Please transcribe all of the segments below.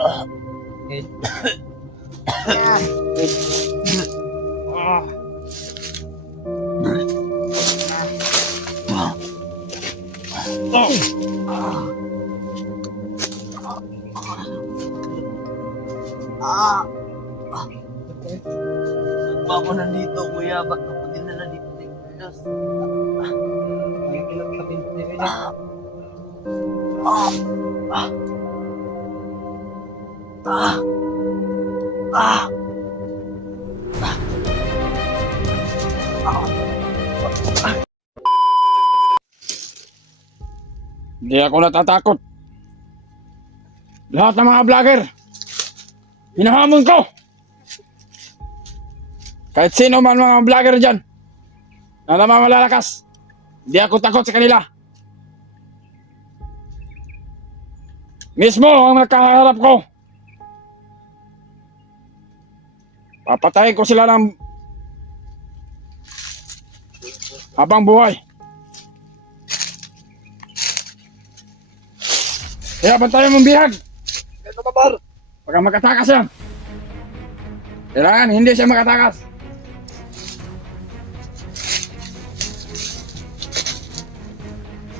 Wait. Ba't ba ako nandito, kuya? Ba't ako din na nandito din? Diyos. May pilot sa pinto ni Willie. Hindi ako natatakot. Lahat ng mga vlogger, hinahamon ko. Kahit sino man mga vlogger dyan, na naman malalakas, hindi ako takot sa kanila. Mismo ang nakaharap ko. Papatayin ko sila ng habang buhay. Kaya bantayan mong bihag. Ito ba, Bar? Baka makatakas yan. Kailangan hindi siya makatakas.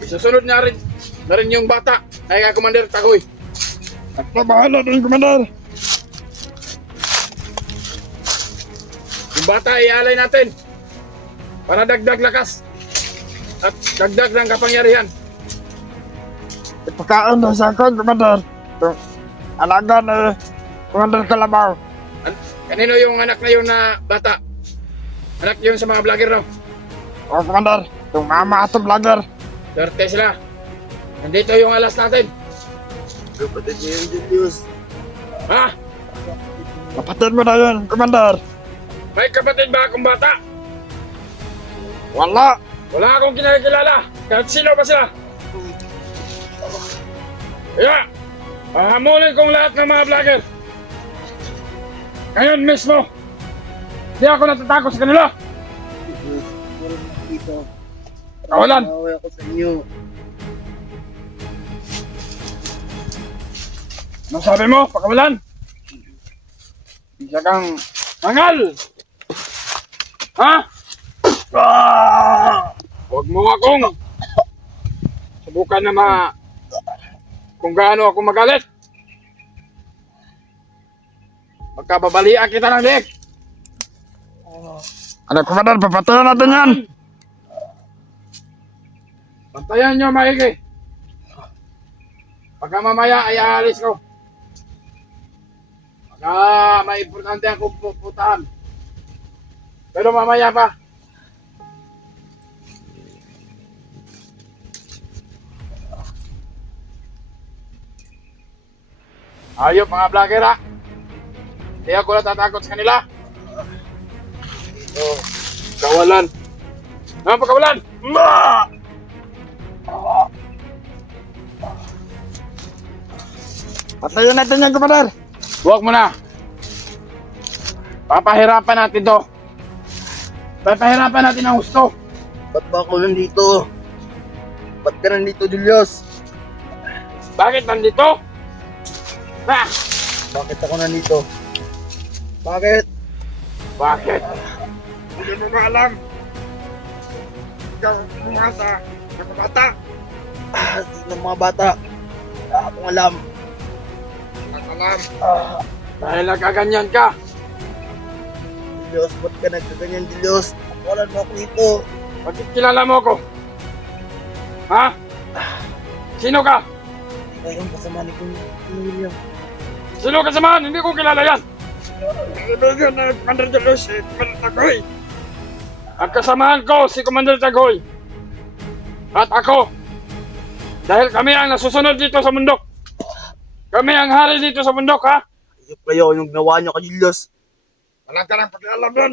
Isusunod na rin yung bata. Ay nga, Commander Tagoy. At bahala din, Commander. Yung bata ialay natin para dagdag lakas at dagdag ng kapangyarihan. Ipagkaan na sa akin, Commander. Alaga na Commander Kalabaw. Kanino yung anak na yun na bata? Anak yun sa mga vlogger, no? O, Commander, yung mama at vlogger. Swerte sila. Nandito yung alas natin. Kapatid niya yung Julius. Ha? Kapatid mo na yun, Commander. May kapatid ba akong bata? Wala. Wala akong kinakilala. Kahit sino pa sila. Kaya, pahamulin kong lahat ng mga vlogger. Ngayon mismo, di ako natatakot sa kanila. Dito. Kawalan. Away ako sa inyo. Anong sabi mo, pakawalan? Isa kang mangal. Ha? Huwag mo akong subukan na kung gaano ako magalit. Magkababalian kita ng liik. Ano, Commander, papatayan natin yan. Bantayan nyo maigi. Pagka mamaya ay aalis ko. Pagka may importante akong pupuntahan. Pero mamaya pa. Ayop mga vlogger, ha. Hindi ako natatakot sa kanila. Oh, kawalan. Ano pa kawalan? Patayan natin yan, Commander. Huwag mo na. Papahirapan natin to. Papahirapan natin ang gusto. Ba't ba ako nandito? Ba't ka nandito, Julius? Bakit nandito? Ha? Bakit ako nandito? Bakit? Bakit? Hindi mo ba alam? Ikaw, kumuha sa mga bata. Sino mga bata? Wala akong alam. Walang alam. Dahil nagkaganyan ka. Julius, ba't ka nagkaganyan, Julius? Wala mo ako dito. Bakit kilala mo ko? Ha? Sino ka? Kayong kasama ni Kuya William. Sino kasamahan? Hindi ko kilala yan. Kaibigan na Commander Julius, si Commander Tagoy. Ang kasamahan ko si Commander Tagoy. At ako. Dahil kami ang nasusunod dito sa bundok. Kami ang hari dito sa bundok, ha? Ayop kayo yung ginawa niyo kay Julius. Wala ka nang pag-alam yun.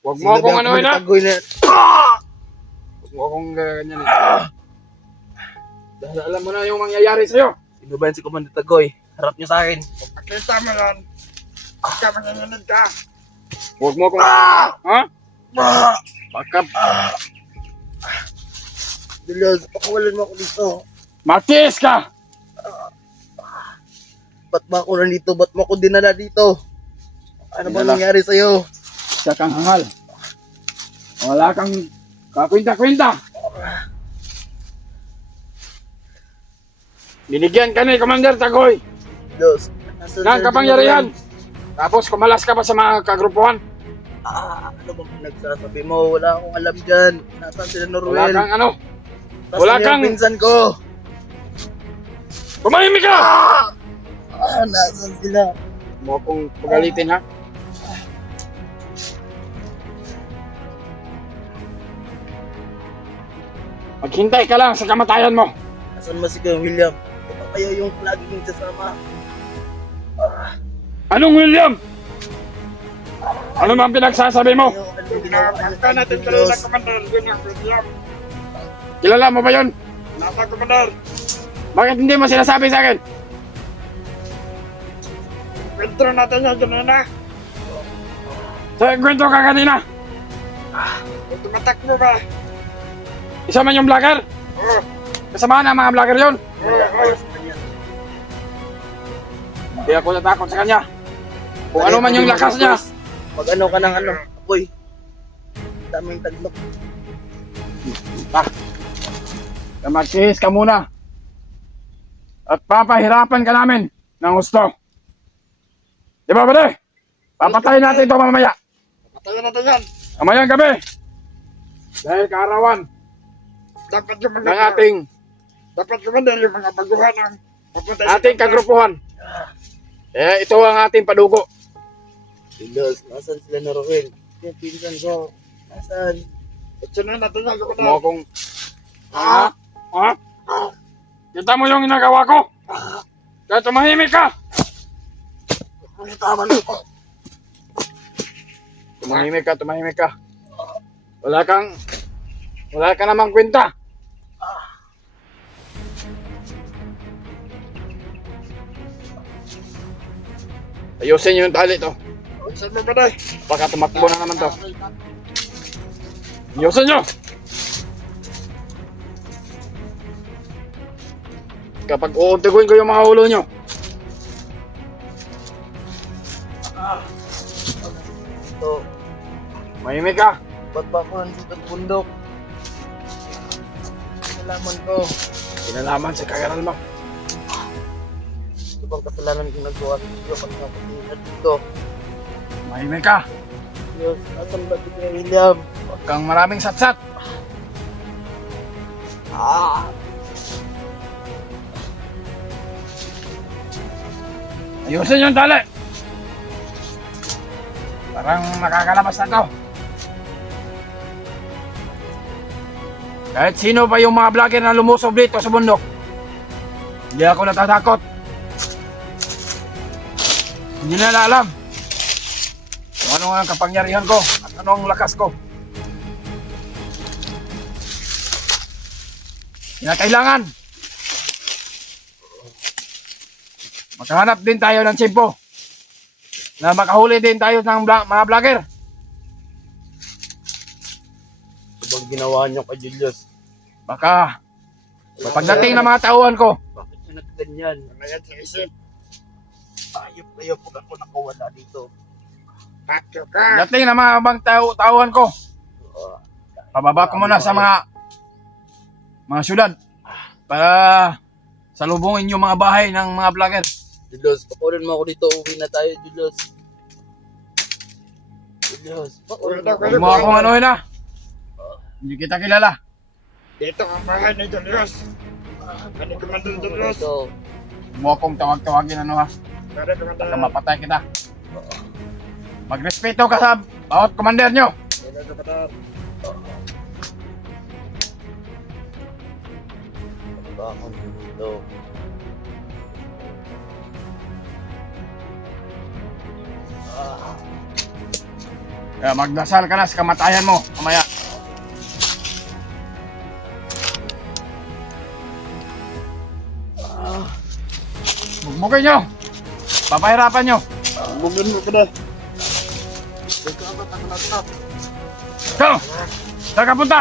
Huwag mo akong ano na. Tagoy na. Huwag mo akong ganyan eh. Dahil alam mo na yung mangyayari sa'yo. Sino ba yan si Commander Tagoy? Harap niyo sa akin. Pakita mo yan. Pagka manginginig ka. Huwag mo akong... Ha? Baka... Julius, pakawalan mo ako dito. Matiis ka! ba't ba ako nandito? Ba't mo ako dinala dito? Ano bang Dinala? nangyari sa'yo? Siya kang hangal. Wala kang kakwinta-kwinta. Binigyan ka ni Commander Tagoy Diyos, nasaan ng si kapangyarihan. General? Tapos kumalas ka pa sa mga kagrupuhan. Ano bang pinagsasabi mo? Wala akong alam dyan. Nasaan sila Wala Norwell? kang ano. Nasaan wala yung kang- pinsan ko? Tumahimik ka! Nasaan sila? Mo akong pagalitin ha. Maghintay ka lang sa kamatayan mo. Nasaan mo si Kuya William? Ito kayo yung lagi kong sasama. Anong William? Ano bang pinagsasabi mo? Kayo, anong ginawa niyo Nakakanta sa natin aking kanina, Diyos? Commander. Yun ang William. Kilala mo ba yun? Nasa, Commander. Bakit hindi mo sinasabi sa akin? Kwento natin yan kanina. Sa kwento ka kanina. Kung tumatakbo ba? Isa man yung vlogger. Oo. Kasama na mga vlogger yun. Oo. Hindi ako natakot sa kanya. Kung ano man yung lakas niya. Mag-ano ka ng ano? Apoy. Daming taglok. Magtihis ka muna. At papahirapan ka namin ng gusto. Di ba, pare? Papatayin natin ito mamaya. Patayin natin yan. Mamayang gabi. Dahil kaarawan Dapat yung ng ating Commander, yung mga baguhan ng papunta sa ating kagrupuhan. Eh, ito ang ating padugo. Diyos, nasaan sila Norwell? Yung pinsan ko. Nasaan? Sunod natin yan, Mo Commander. akong... Ha? Ha? Kita mo yung ginagawa ko? Kaya tumahimik ka! Ano tama na ako? Tumahimik ka. Wala ka namang kwenta. Ayusin yung tali to. Saan mo ba na? Baka tumakbo na naman to. Ayusin nyo! Kapag uuntiguin ko yung mga ulo nyo. Ito, Mahimik ka. ba't ba ako nandito sa bundok? Nalaman ko. Kinalaman sa kagaral mo. Ito bang kasalanan kong nagawa sa iyo pag napatingin dito? Mahimik ka. Diyos, nasaan ba si Kuya William? Huwag kang maraming satsat. Ayusin yung tali. Parang makakalabas na to. Kahit sino pa yung mga vlogger na lumusob dito sa bundok, hindi ako natatakot. Hindi nila alam kung ano ang kapangyarihan ko at ano ang lakas ko. Kailangan makahanap din tayo ng tsimpo na makahuli din tayo ng mga vlogger. Ito bang ginawa niyo kay Julius? Baka pagdating ng mga tauhan ko, Bakit siya nagganyan? Panayan sa isip. Ayop kayo pag ako nakawala dito. Pakyo ka. pagdating ng mga bang tauhan ko, pababa ko muna sa mga syudad para salubungin yung mga bahay ng mga vlogger. Julius, pakunin mo ako dito. Uwi na tayo, Julius. Julius, pakunin mo ako. Huwag mo akong anuhin na. Hindi kita kilala. Dito ang bahay ni Julius. Ani Commander Julius. Ito. Huwag mo akong tawag-tawagin ano ha. Pwede, Commander. Baka mapatay kita. Magrespeto ka sa bawat commander nyo. Pwede, Commander. Ba ako dito? Kaya magdasal ka na sa kamatayan mo. Mamaya. Bugbugin nyo. Papahirapan nyo. Bugin mo, Commander. Go! Saan ka punta?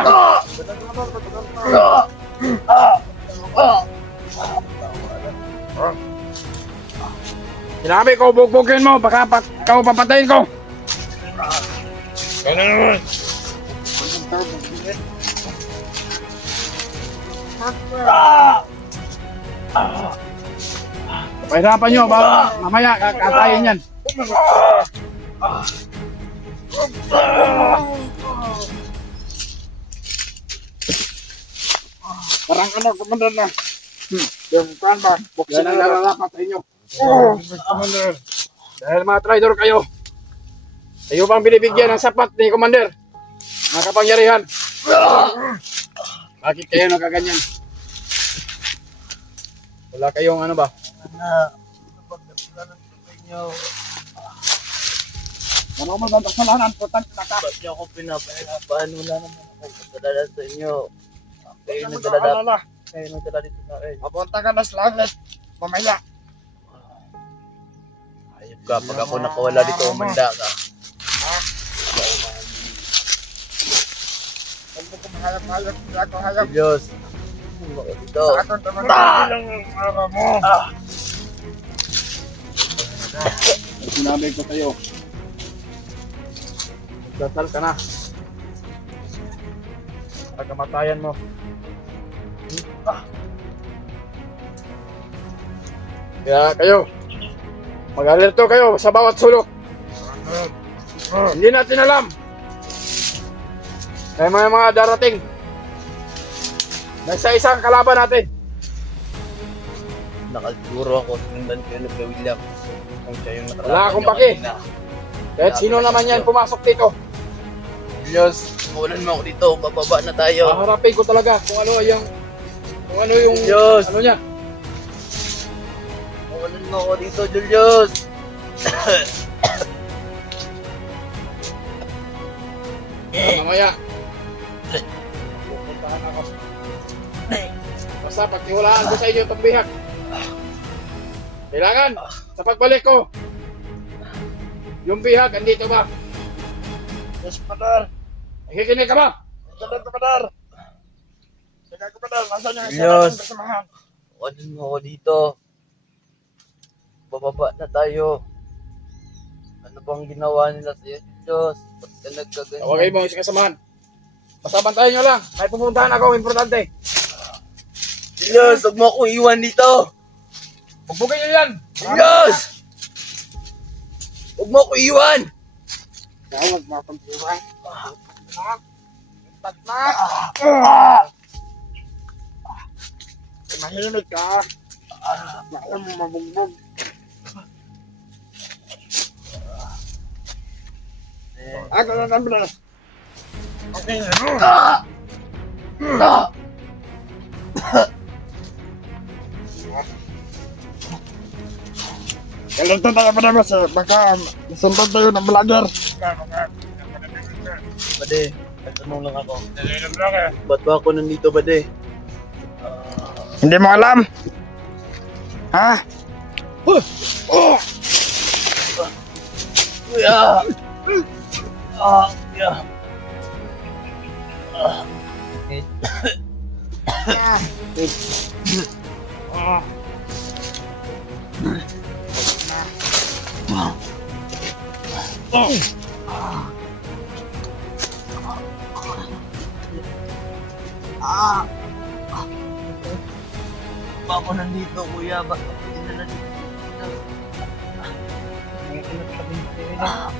Sinabi ko, bugbugin mo, baka ikaw papatayin ko. Kaya naman. Pahirapan nyo, mamaya kakatayin yan. Parang ano, Commander na. Yung plan ba? Yan ang nararapat sa inyo. Commander. Dahil mga traidor kayo. Kayo bang binibigyan ng sapat ni Commander? Mga kapangyarihan. Bakit kayo nagkaganyan? Wala kayong ano ba? Pagkakasalanan ko sa inyo. Ano mo ba kasalanan? Importante na ka. Ba't niyo ako pinapahirapan? Wala naman akong kasalanan sa inyo. Kayo Huwag nagdala ka mag-aalala. Kayo nagdala dito sa akin. Mapunta ka na sa langit. Mamaya. Ayop ka, pag ako nakawala dito, umanda ka. Huwag mo kumahayap-hayap. Hindi ako hayap. Diyos. Ako dito. Sa akin naman lang ang araw mo. Sinabi ko sa'yo. Magdasal ka na. Para kamatayan mo. Kaya kayo, mag-alerto kayo sa bawat sulok. Hindi natin alam. May mga darating. Nasa isang kalaban natin. Nakasiguro ako sinundan kayo ni Kuya William. Kung siya yung Wala akong paki. Kahit sino naman yan pumasok dito. Diyos, mawalan mo ako dito. Bababa na tayo. Haharapin ko talaga kung ano yung Diyos. ano niya. Mawalan mo ako dito, Julius. Mamaya. Pupuntahan ako. Basta pagtiwalaan ko sa inyo itong bihag. Kailangan, sa pagbalik ko, yung bihag, andito ba? Yes, Commander. Nakikinig ka ba? Commander, Commander. Sige, Commander. Nasaan yung isa Diyos. natin kasamahan? Mawalan mo ako dito. Bababa na tayo. Ano bang ginawa nila sa'yo, Diyos? Ba't ka nagkaganyan? Tawagay mo yung kasamahan. Basta bantayan nyo lang. May pupuntahan ako, importante. Diyos, huwag mo akong iwan dito. Pagpugin nyo yan. Diyos! Huwag mo akong iwan. Huwag mo akong iwan. Tag na. Mahimik ka. Baka mo mabugbog. Ako na Commander. Okay. Kalito tayo pa naman sa baka nasundan tayo ng vlogger. Bade, nagtanong lang ako. Ba't ba ako nandito, Bade? Hindi mo alam? Ha? Kuya! Kuya! Ba ako nandito, kuya? Bakit ako dinala dito? May kinagsabi si William.